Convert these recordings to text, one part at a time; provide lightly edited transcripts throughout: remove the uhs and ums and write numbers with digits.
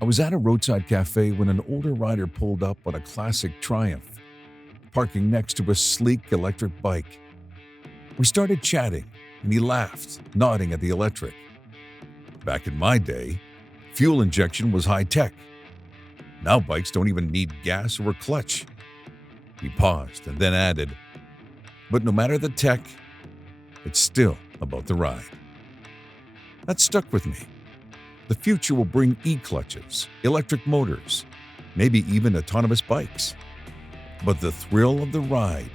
I was at a roadside cafe when an older rider pulled up on a classic Triumph, parking next to a sleek electric bike. We started chatting, and he laughed, nodding at the electric. Back in my day, fuel injection was high-tech. Now bikes don't even need gas or a clutch. He paused and then added, "But no matter the tech, it's still about the ride." That stuck with me. The future will bring e-clutches, electric motors, maybe even autonomous bikes. But the thrill of the ride,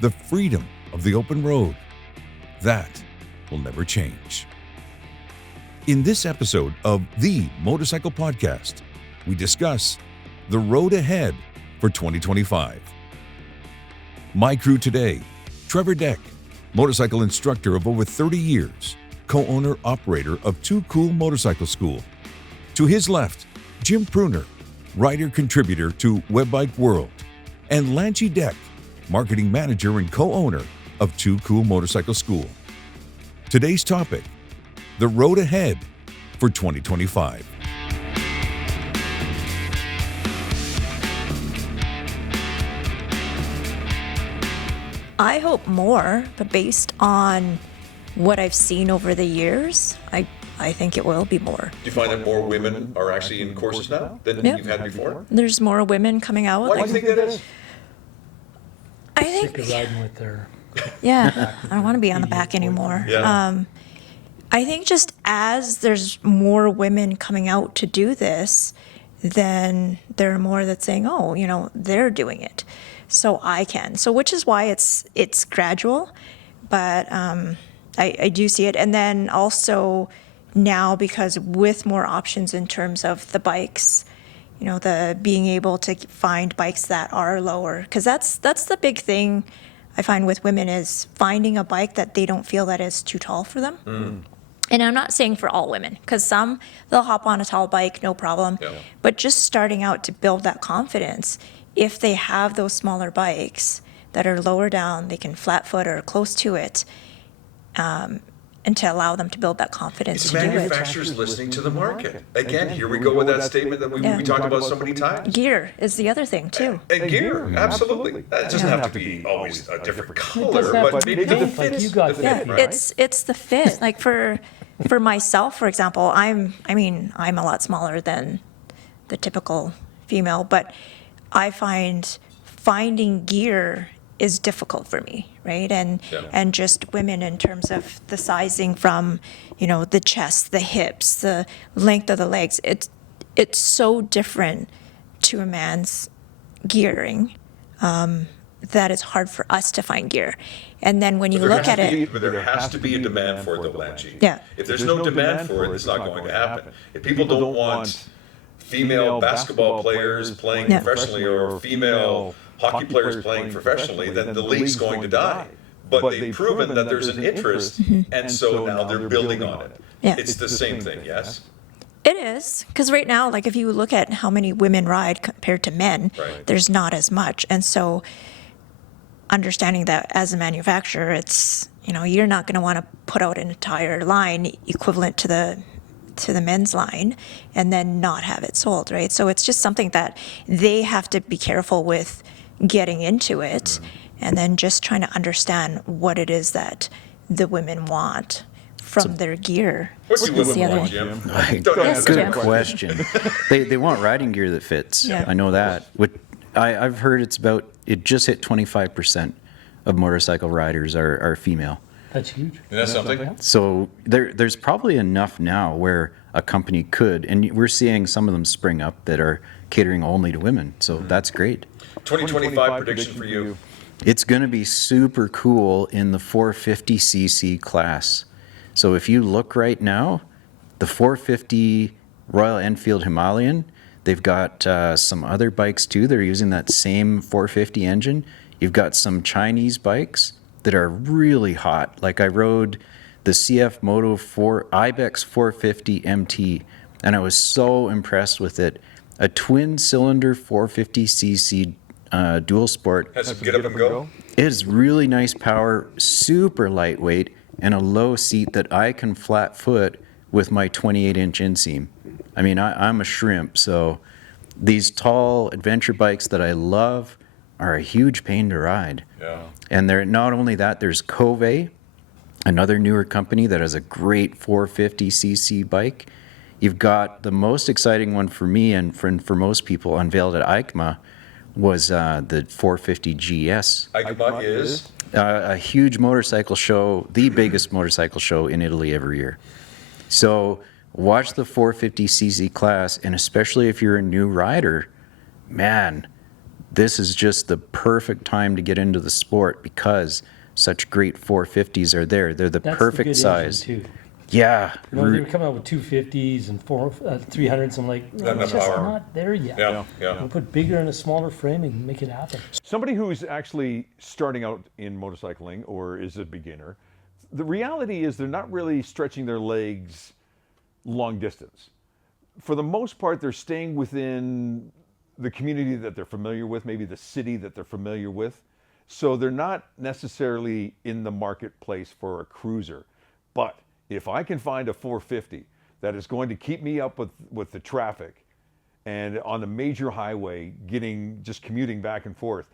the freedom of the open road, that will never change. In this episode of the Motorcycle Podcast, we discuss the road ahead for 2025. My crew today: Trevor Deck, motorcycle instructor of over 30 years, co-owner operator of Too Cool Motorcycle School. To his left, Jim Pruner, writer contributor to L2R World, and Lanchi Deck, marketing manager and co-owner of Too Cool Motorcycle School. Today's topic: the road ahead for 2025. I hope more, but based on what I've seen over the years, I think it will be more. Do you find that more women are actually in courses now than you've had before? There's more women coming out. Why do you think that is? I think, Sick of riding with their... yeah, I don't want to be on the back anymore. Yeah. I think just as there's more women coming out to do this, then there are more that's saying, oh, they're doing it, so I can. So which is why it's gradual, but I do see it. And then also now, because with more options in terms of the bikes, the being able to find bikes that are lower, because that's the big thing I find with women, is finding a bike that they don't feel that is too tall for them. And I'm not saying for all women, because some, they'll hop on a tall bike, no problem. Yeah. But just starting out to build that confidence, if they have those smaller bikes that are lower down, they can flat foot or close to it, and to allow them to build that confidence It's to do it. manufacturers listening to the market. Again, here we go with that statement that we talked about so many times. Gear is the other thing too. And gear, absolutely. That doesn't have to be always a different color, doesn't have but to be maybe the different. fit. Like you got the fit, fit, Yeah, right? it's the fit. Like for myself, for example, I'm a lot smaller than the typical female, but I find finding gear is difficult for me, right? And just women in terms of the sizing from, the chest, the hips, the length of the legs. It's so different to a man's gearing that it's hard for us to find gear. And then when you look at it, But there has to be a demand for it, though, Lanchi. Yeah. If there's no demand for it, it's not going to happen. If people don't want female basketball players playing Yeah. professionally or female hockey players playing professionally, then the league's going to die. But they've proven that there's an interest, and so now they're building on it. Yeah. It's the same thing, yes? it is, because right now, like if you look at how many women ride compared to men, Right. there's not as much. And so understanding that as a manufacturer, it's, you're not going to want to put out an entire line equivalent to the men's line and then not have it sold, right? So it's just something that they have to be careful with getting into it, and then just trying to understand what it is that the women want from their gear. What do is the women other want, one. Jim? Right. Don't Yes, answer Good that Jim. question. question. They want riding gear that fits. Yeah. I know that. I've heard it just hit 25% of motorcycle riders are female. That's huge. Isn't that something? So there's probably enough now where a company could, and we're seeing some of them spring up that are catering only to women. So that's great. 2025 prediction for you. It's going to be super cool in the 450cc class. So if you look right now, the 450 Royal Enfield Himalayan, they've got some other bikes too. They're using that same 450 engine. You've got some Chinese bikes that are really hot. Like I rode the CF Moto 4 Ibex 450 MT, and I was so impressed with it. A twin cylinder 450cc dual sport. Has some get up and go. It is really nice power, super lightweight, and a low seat that I can flat foot with my 28-inch inseam. I mean, I'm a shrimp, so these tall adventure bikes that I love are a huge pain to ride. Yeah. And they're not only that, there's Cove, another newer company that has a great 450cc bike. You've got the most exciting one for me and for most people unveiled at EICMA was the 450 GS. EICMA is? A huge motorcycle show, the biggest motorcycle show in Italy every year. So watch the 450cc class, and especially if you're a new rider, man, this is just the perfect time to get into the sport because such great 450s are there. They're the perfect size. Too. Yeah. You know, they were coming out with 250s and 300s. I'm like, it's just not there yet. Yeah. We'll put bigger in a smaller frame and make it happen. Somebody who's actually starting out in motorcycling or is a beginner, the reality is they're not really stretching their legs long distance. For the most part, they're staying within the community that they're familiar with, maybe the city that they're familiar with. So they're not necessarily in the marketplace for a cruiser. But if I can find a 450 that is going to keep me up with the traffic and on the major highway, just commuting back and forth,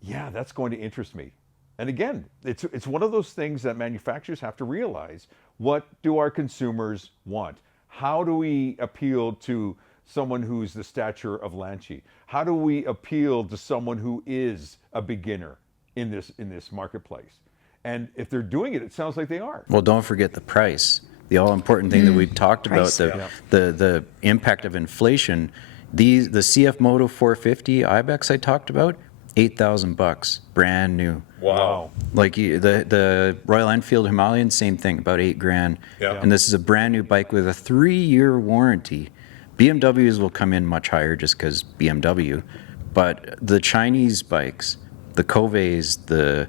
yeah, that's going to interest me. And again, it's one of those things that manufacturers have to realize. What do our consumers want? How do we appeal to someone who's the stature of Lanchi? How do we appeal to someone who is a beginner in this marketplace? And if they're doing it, it sounds like they are. Well, don't forget the price. The all-important thing that we've talked about, the impact of inflation. The CF Moto 450 Ibex I talked about, $8,000, brand new. Wow. Like the Royal Enfield Himalayan, same thing, about $8,000. Yeah. And this is a brand new bike with a 3-year warranty. BMWs will come in much higher just because BMW, but the Chinese bikes, the Coves, the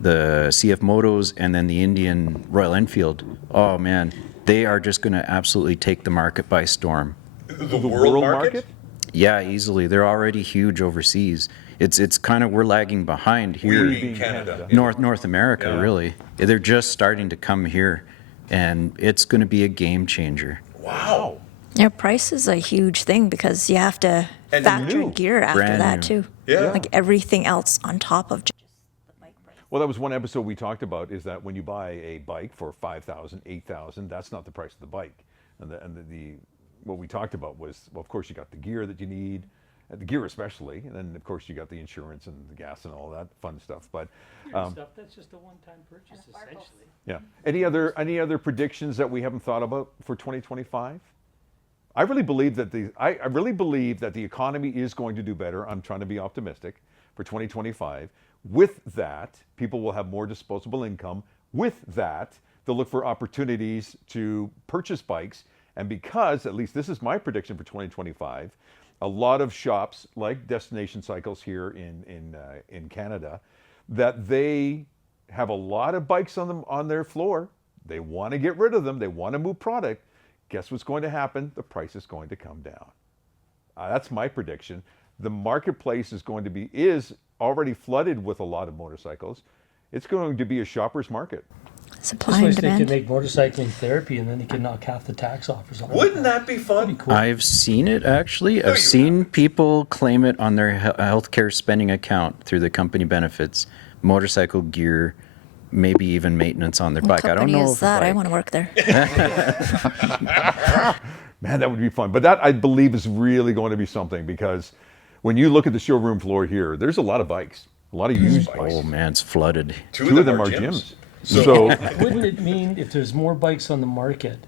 CF Motos, and then the Indian Royal Enfield, oh man, they are just going to absolutely take the market by storm. The world market? Yeah, easily. They're already huge overseas. It's kind of, we're lagging behind here. We being Canada. North America, really. They're just starting to come here, and it's going to be a game changer. Wow. Yeah, price is a huge thing because you have to And factor new. in gear after Brand that new. too. Yeah. Like everything else on top of just the bike price. Well, that was one episode we talked about, is that when you buy a bike for $5,000, $8,000, that's not the price of the bike. And the what we talked about was, well, of course, you got the gear that you need, the gear especially, and then of course you got the insurance and the gas and all that fun stuff. But Stuff that's just a one-time purchase, essentially. yeah, any other predictions that we haven't thought about for 2025? I really believe that the economy is going to do better. I'm trying to be optimistic for 2025. With that, people will have more disposable income. With that, they'll look for opportunities to purchase bikes. And because, at least this is my prediction for 2025, a lot of shops like Destination Cycles here in Canada, that they have a lot of bikes on their floor. They want to get rid of them. They want to move product. Guess what's going to happen? The price is going to come down. That's my prediction. The marketplace is already flooded with a lot of motorcycles. It's going to be a shopper's market. Supply This and way they demand. can make motorcycling therapy, and then they can knock half the tax off or something. Wouldn't that be fun? That'd be cool. I've seen it actually. I've you seen people claim it on their healthcare spending account through the company benefits, motorcycle gear, maybe even maintenance on their What bike. I don't company know is if that? I like, want to work there. Man, that would be fun. But that, I believe, is really going to be something, because when you look at the showroom floor here, there's a lot of bikes, a lot of used bikes. oh man, it's flooded. Two of them are gyms. So, Wouldn't it mean if there's more bikes on the market,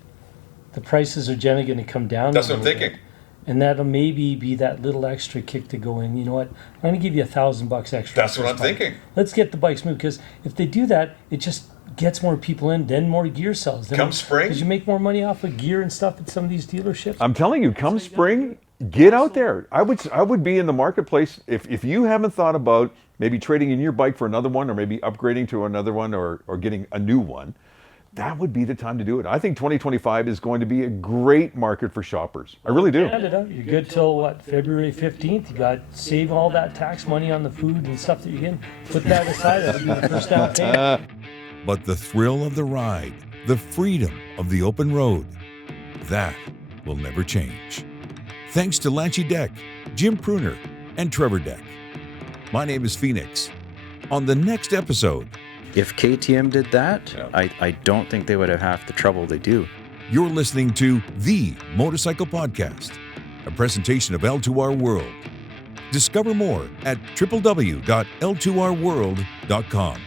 the prices are generally going to come down? That's a what I'm little thinking. bit? And that'll maybe be that little extra kick to go in. You know what? I'm going to give you $1,000 extra. That's for what this I'm bike. thinking. Let's get the bikes moved, because if they do that, it just gets more people in, then more gear sells. Then Come spring. because you make more money off of gear and stuff at some of these dealerships. I'm telling you, come spring, get out there. I would be in the marketplace. If you haven't thought about maybe trading in your bike for another one, or maybe upgrading to another one, or getting a new one, that would be the time to do it. I think 2025 is going to be a great market for shoppers. I really do. Canada, you're good till what, February 15th? You got save all that tax money on the food and stuff that you get. Put that aside. That'll be the first down payment. But the thrill of the ride, the freedom of the open road, that will never change. Thanks to Lanchy Deck, Jim Pruner, and Trevor Deck. My name is Phoenix. On the next episode, If KTM did that, I don't think they would have half the trouble they do. you're listening to The Motorcycle Podcast, a presentation of L2R World. Discover more at www.l2rworld.com.